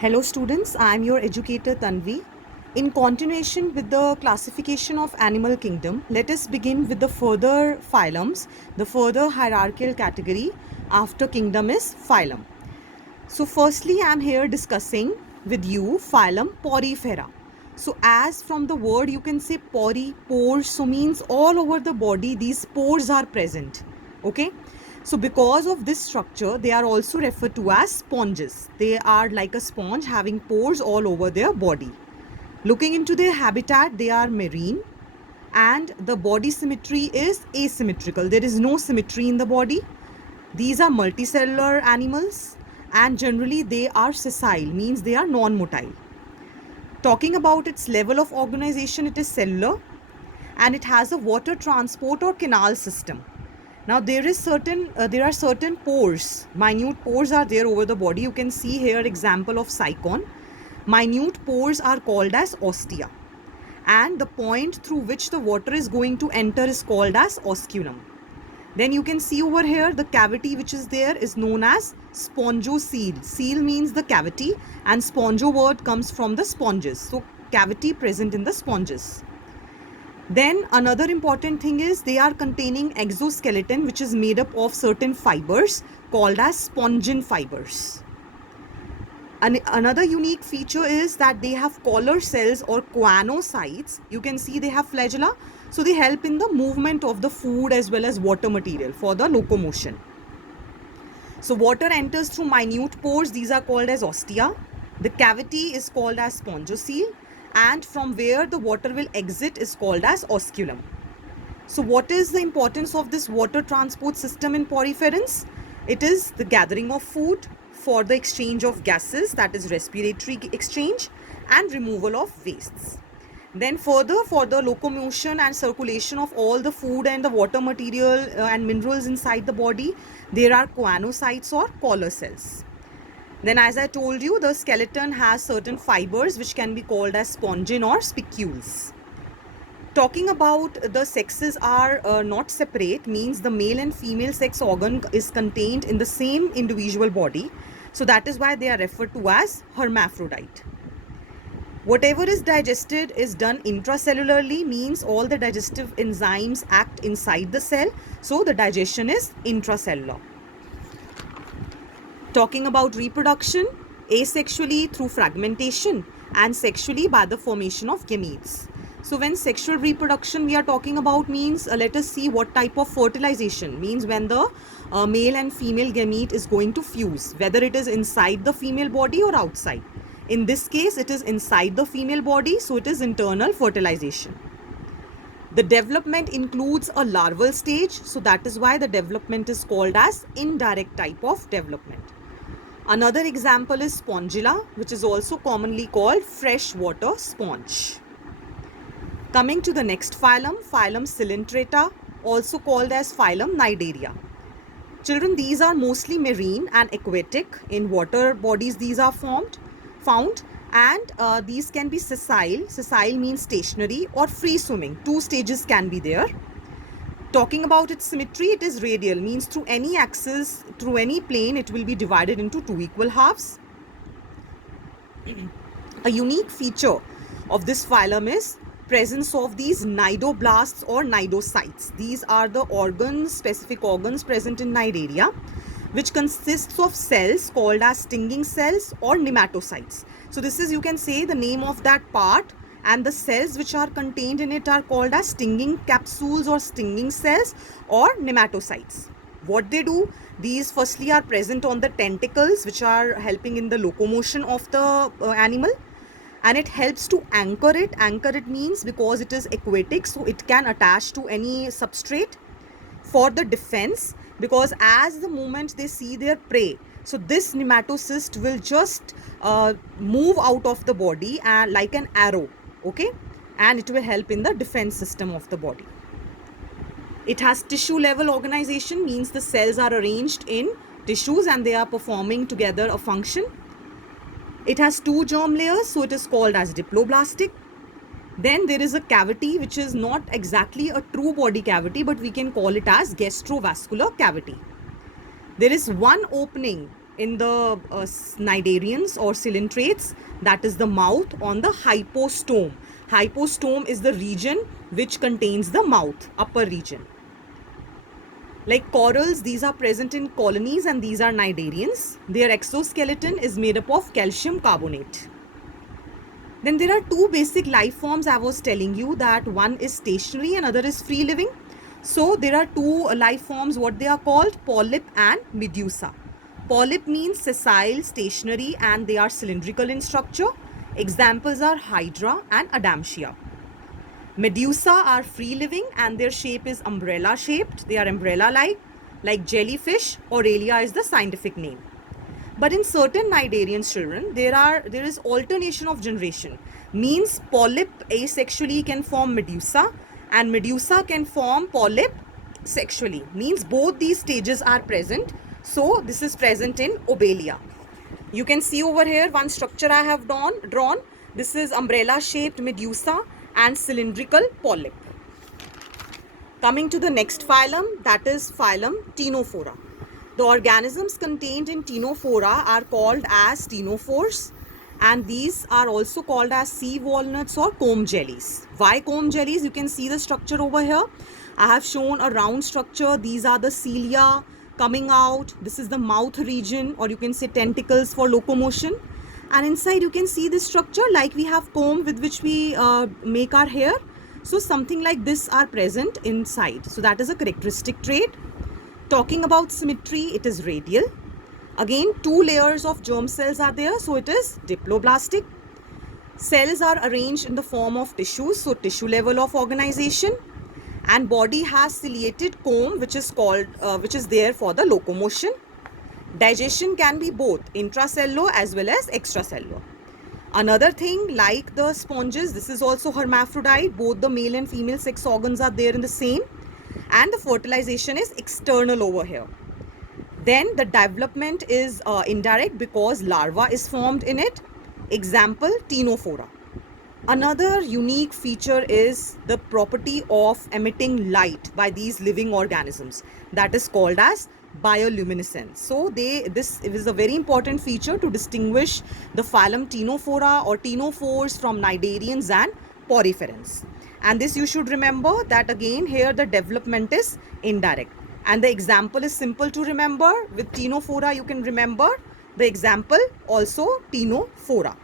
Hello students, I am your educator Tanvi. In continuation with the classification of animal kingdom, let us begin with the further phylums, the further hierarchical category after kingdom is phylum. So firstly, I am here discussing with you phylum Porifera. So as from the word you can say pori, pores, so means all over the body these pores are present. Okay. So because of this structure, they are also referred to as sponges. They are like a sponge having pores all over their body. Looking into their habitat, they are marine and the body symmetry is asymmetrical. There is no symmetry in the body. These are multicellular animals and generally they are sessile, means they are non-motile. Talking about its level of organization, it is cellular and it has a water transport or canal system. Now there are certain pores, minute pores are there over the body. You can see here example of cycon. Minute pores are called as ostia and the point through which the water is going to enter is called as osculum. Then you can see over here the cavity which is there is known as spongocele. Cele means the cavity and spongo word comes from the sponges. So cavity present in the sponges. Then another important thing is they are containing exoskeleton which is made up of certain fibers called as spongin fibers. Another unique feature is that they have collar cells or choanocytes. You can see they have flagella. So they help in the movement of the food as well as water material for the locomotion. So water enters through minute pores. These are called as ostia. The cavity is called as spongocele. And from where the water will exit is called as osculum. So what is the importance of this water transport system in poriferans? It is the gathering of food, for the exchange of gases, that is respiratory exchange, and removal of wastes. Then further, for the locomotion and circulation of all the food and the water material and minerals inside the body, there are choanocytes or collar cells. Then as I told you, the skeleton has certain fibers which can be called as spongin or spicules. Talking about the sexes are not separate, means the male and female sex organ is contained in the same individual body. So that is why they are referred to as hermaphrodite. Whatever is digested is done intracellularly, means all the digestive enzymes act inside the cell. So the digestion is intracellular. Talking about reproduction, asexually through fragmentation and sexually by the formation of gametes. So when sexual reproduction we are talking about means, let us see what type of fertilization, means when the male and female gamete is going to fuse, whether it is inside the female body or outside. In this case, it is inside the female body, so it is internal fertilization. The development includes a larval stage, so that is why the development is called as indirect type of development. Another example is spongilla, which is also commonly called freshwater sponge. Coming to the next phylum, phylum Coelenterata, also called as phylum Cnidaria. Children, these are mostly marine and aquatic. In water bodies these are found and these can be sessile. Sessile means stationary or free swimming. Two stages can be there. Talking about its symmetry, it is radial, means through any axis, through any plane, it will be divided into two equal halves. A unique feature of this phylum is presence of these cnidoblasts or cnidocytes. These are the organs, specific organs present in Cnidaria, which consists of cells called as stinging cells or nematocytes. So this is, you can say, the name of that part, and the cells which are contained in it are called as stinging capsules or stinging cells or nematocytes. What they do, these firstly are present on the tentacles which are helping in the locomotion of the animal, and it helps to anchor it. Anchor it means because it is aquatic, so it can attach to any substrate for the defense, because as the moment they see their prey, so this nematocyst will just move out of the body and like an arrow, okay, and it will help in the defense system of the body. It has tissue level organization, means the cells are arranged in tissues and they are performing together a function. It has two germ layers, so it is called as diploblastic. Then there is a cavity which is not exactly a true body cavity, but we can call it as gastrovascular cavity. There is one opening in the cnidarians or coelentrates, that is the mouth, on the hypostome. Hypostome is the region which contains the mouth, upper region. Like corals, these are present in colonies and these are cnidarians. Their exoskeleton is made up of calcium carbonate. Then there are two basic life forms I was telling you, that one is stationary and other is free living. So there are two life forms, what they are called, polyp and medusa. Polyp means sessile, stationary, and they are cylindrical in structure. Examples are hydra and adamsia. Medusa are free living and their shape is umbrella shaped. They are umbrella like jellyfish. Aurelia is the scientific name. But in certain cnidarian children, there is alternation of generation. Means polyp asexually can form medusa and medusa can form polyp sexually. Means both these stages are present. So this is present in Obelia. You can see over here one structure I have drawn. This is umbrella shaped medusa and cylindrical polyp. Coming to the next phylum, that is phylum Ctenophora. The organisms contained in Ctenophora are called as ctenophores, and these are also called as sea walnuts or comb jellies. Why comb jellies? You can see the structure over here. I have shown a round structure. These are the cilia coming out. This is the mouth region, or you can say tentacles for locomotion. And inside you can see this structure like we have comb with which we make our hair. So something like this are present inside. So that is a characteristic trait. Talking about symmetry, it is radial. Again, two layers of germ cells are there, so it is diploblastic. Cells are arranged in the form of tissues, so tissue level of organization. And body has ciliated comb, which is there for the locomotion. Digestion can be both intracellular as well as extracellular. Another thing, like the sponges, this is also hermaphrodite. Both the male and female sex organs are there in the same. And the fertilization is external over here. Then the development is indirect because larva is formed in it. Example, Ctenophora. Another unique feature is the property of emitting light by these living organisms. That is called as bioluminescence. So this is a very important feature to distinguish the phylum Ctenophora or ctenophores from cnidarians and poriferans. And this you should remember that again here the development is indirect. And the example is simple to remember. With Ctenophora you can remember the example also Ctenophora.